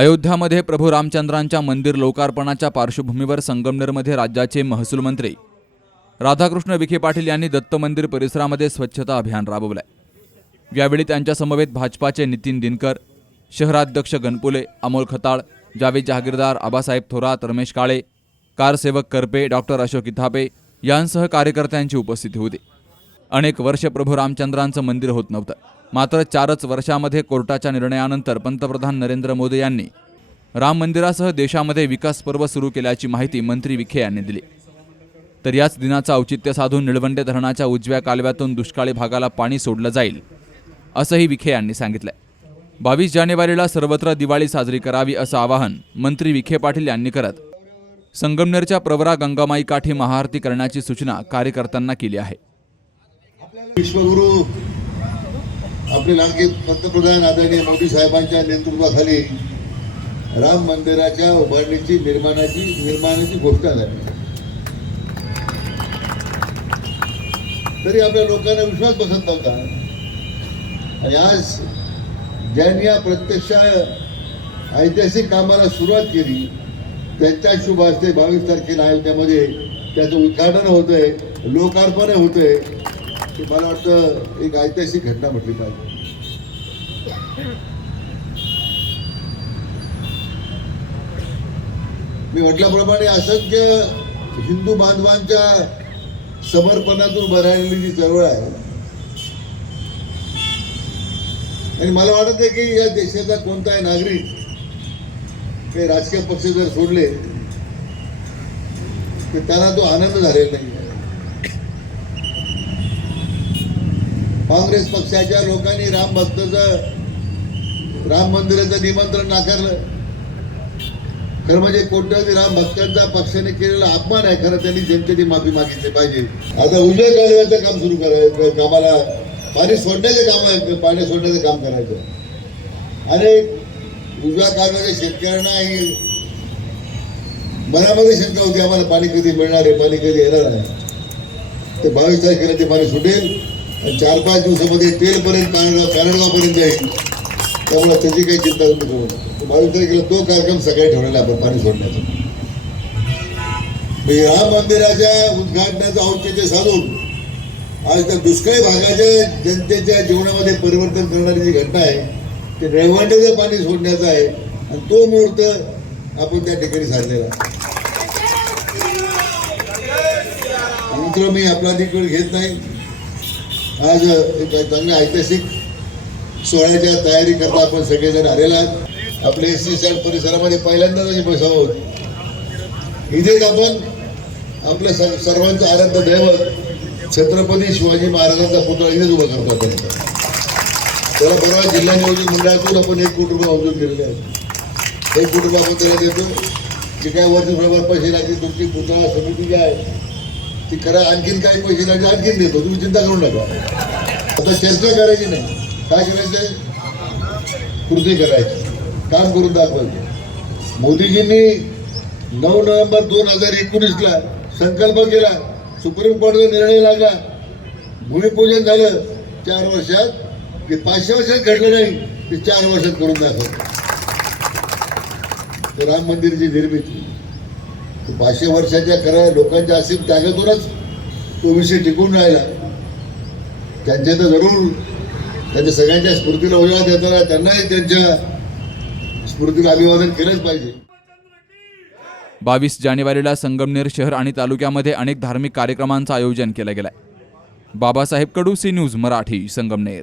अयोध्यामध्ये प्रभू रामचंद्रांच्या मंदिर लोकार्पणाच्या पार्श्वभूमीवर संगमनेरमध्ये राज्याचे महसूल मंत्री राधाकृष्ण विखे पाटील यांनी दत्त मंदिर परिसरामध्ये स्वच्छता अभियान राबवलंय. यावेळी त्यांच्यासमवेत भाजपाचे नितीन दिनकर शहराध्यक्ष गणपुले अमोल खताळ जावेद जहागीरदार आबासाहेब थोरात रमेश काळे कारसेवक करपे डॉक्टर अशोक इथापे यांसह कार्यकर्त्यांची उपस्थिती होती. अनेक वर्ष प्रभू रामचंद्रांचं मंदिर होत नव्हतं. मात्र चारच वर्षामध्ये कोर्टाच्या निर्णयानंतर पंतप्रधान नरेंद्र मोदी यांनी राम मंदिरासह देशामध्ये विकास पर्व सुरू केल्याची माहिती मंत्री विखे यांनी दिली. तर याच दिनाचं औचित्य साधून निळवंडे धरणाच्या उजव्या कालव्यातून दुष्काळी भागाला पाणी सोडलं जाईल असंही विखे यांनी सांगितलंय. बावीस जानेवारीला सर्वत्र दिवाळी साजरी करावी असं आवाहन मंत्री विखे पाटील यांनी करत संगमनेरच्या प्रवरा गंगामाई काठी महाआरती करण्याची सूचना कार्यकर्त्यांना केली आहे. विश्वगुरु आपले लाडके पंतप्रधान आदरणीय मोदी साहेबांच्या नेतृत्वाखाली राम मंदिराच्या उभारणीची निर्माणाची निर्माणाची घोषणा झाली. तरी आपल्या लोकांना विश्वास बसत नव्हता. आणि आज ज्यांनी या प्रत्यक्ष ऐतिहासिक कामाला सुरुवात केली त्यांच्या शुभ ते बावीस तारखेला अयोध्यामध्ये त्याचं उद्घाटन होतंय लोकार्पण होतंय. ते मला वाटतं एक ऐतिहासिक घटना म्हटली पाहिजे. मी म्हटल्याप्रमाणे असंख्य हिंदू बांधवांच्या समर्पणातून उभं राहिलेली जी चळवळ आहे आणि मला वाटत आहे की या देशाचा कोणताही नागरिक काही राजकीय पक्ष जर सोडले तर त्यांना तो आनंद झालेला नाही काँग्रेस पक्षाच्या लोकांनी राम भक्ताचं राम मंदिराचं निमंत्रण नाकारलं. खरं म्हणजे कोट्यवधी राम भक्तांचा पक्षाने केलेला अपमान आहे खरं त्यांनी जनतेची माफी मागितली पाहिजे. आता उजय कालव्याचं काम सुरू करायचं कामाला पाणी सोडण्याचे काम आहे पाणी सोडण्याचं काम करायचं. आणि उजव्या कालव्याच्या शेतकऱ्यांना मनामध्ये शंका होती आम्हाला पाणी कधी मिळणार आहे पाणी कधी येणार आहे? ते बावीस तारखेला ते पाणी सुटेल. चार पाच दिवसामध्ये तेलपर्यंत कानडगाव कानडगावपर्यंत जाईल. त्यामुळे त्याची काही चिंता करू नको. बावीस तारखेला तो कार्यक्रम सकाळी ठेवलेला आपण पाणी सोडण्याचा. ह्या मंदिराच्या उद्घाटनाचं औचित्य साधून आज त्या दुष्काळी भागाच्या जनतेच्या जीवनामध्ये परिवर्तन करणारी जी घटना आहे ते रेवंडेचं पाणी सोडण्याचं आहे. आणि तो मुहूर्त आपण त्या ठिकाणी साधलेला मंत्र मित्र मी आपला वेळ घेत नाही. आज एक चांगल्या ऐतिहासिक सोहळ्याच्या तयारी करता आपण सगळेजण आलेला आहात. आपले एस सी सॅड परिसरामध्ये पहिल्यांदाच अशी बसावं होती. इथेच आपण आपल्या स- सर्वांचं आराध्य दैवत छत्रपती शिवाजी महाराजांचा पुतळा इथेच उभा करतो आपण. त्याला परवा जिल्हा नियोजन मंडळातून आपण एक कोटी रुपये मंजूर केलेले आहेत. एक कोटी रुपये आपण त्याला देतो. जे काय वर्ष थोडेफार पैसे लागतील तुमची पुतळा समिती जी आहे ती करा आणखीन काही पैसे लागले आणखीन देतो. तुम्ही चिंता करू नका. आता चर्चा करायची नाही. काय करायचंय? कृती करायची. काम करून दाखवायचं. मोदीजींनी नऊ नोव्हेंबर दोन हजार एकोणीसला संकल्प केला. सुप्रीम कोर्टाचा निर्णय लागला. भूमिपूजन झालं. चार वर्षात ते पाचशे वर्षात घडलं नाही ते चार वर्षात करून दाखवलं राम मंदिरची निर्मिती. पाचशे वर्षाच्या करा लोकांच्या असीम त्यागातूनच तो विषय टिकून राहिला. त्यांच्या तर जरूर त्यांच्या सगळ्यांच्या स्मृतीला उजाळा देताना त्यांनाही त्यांच्या स्मृतीला अभिवादन केलंच पाहिजे. बावीस जानेवारीला संगमनेर शहर आणि तालुक्यामध्ये अनेक धार्मिक कार्यक्रमांचं आयोजन केलं गेलंय. Babasaheb Kadu C news Marathi Sangamner.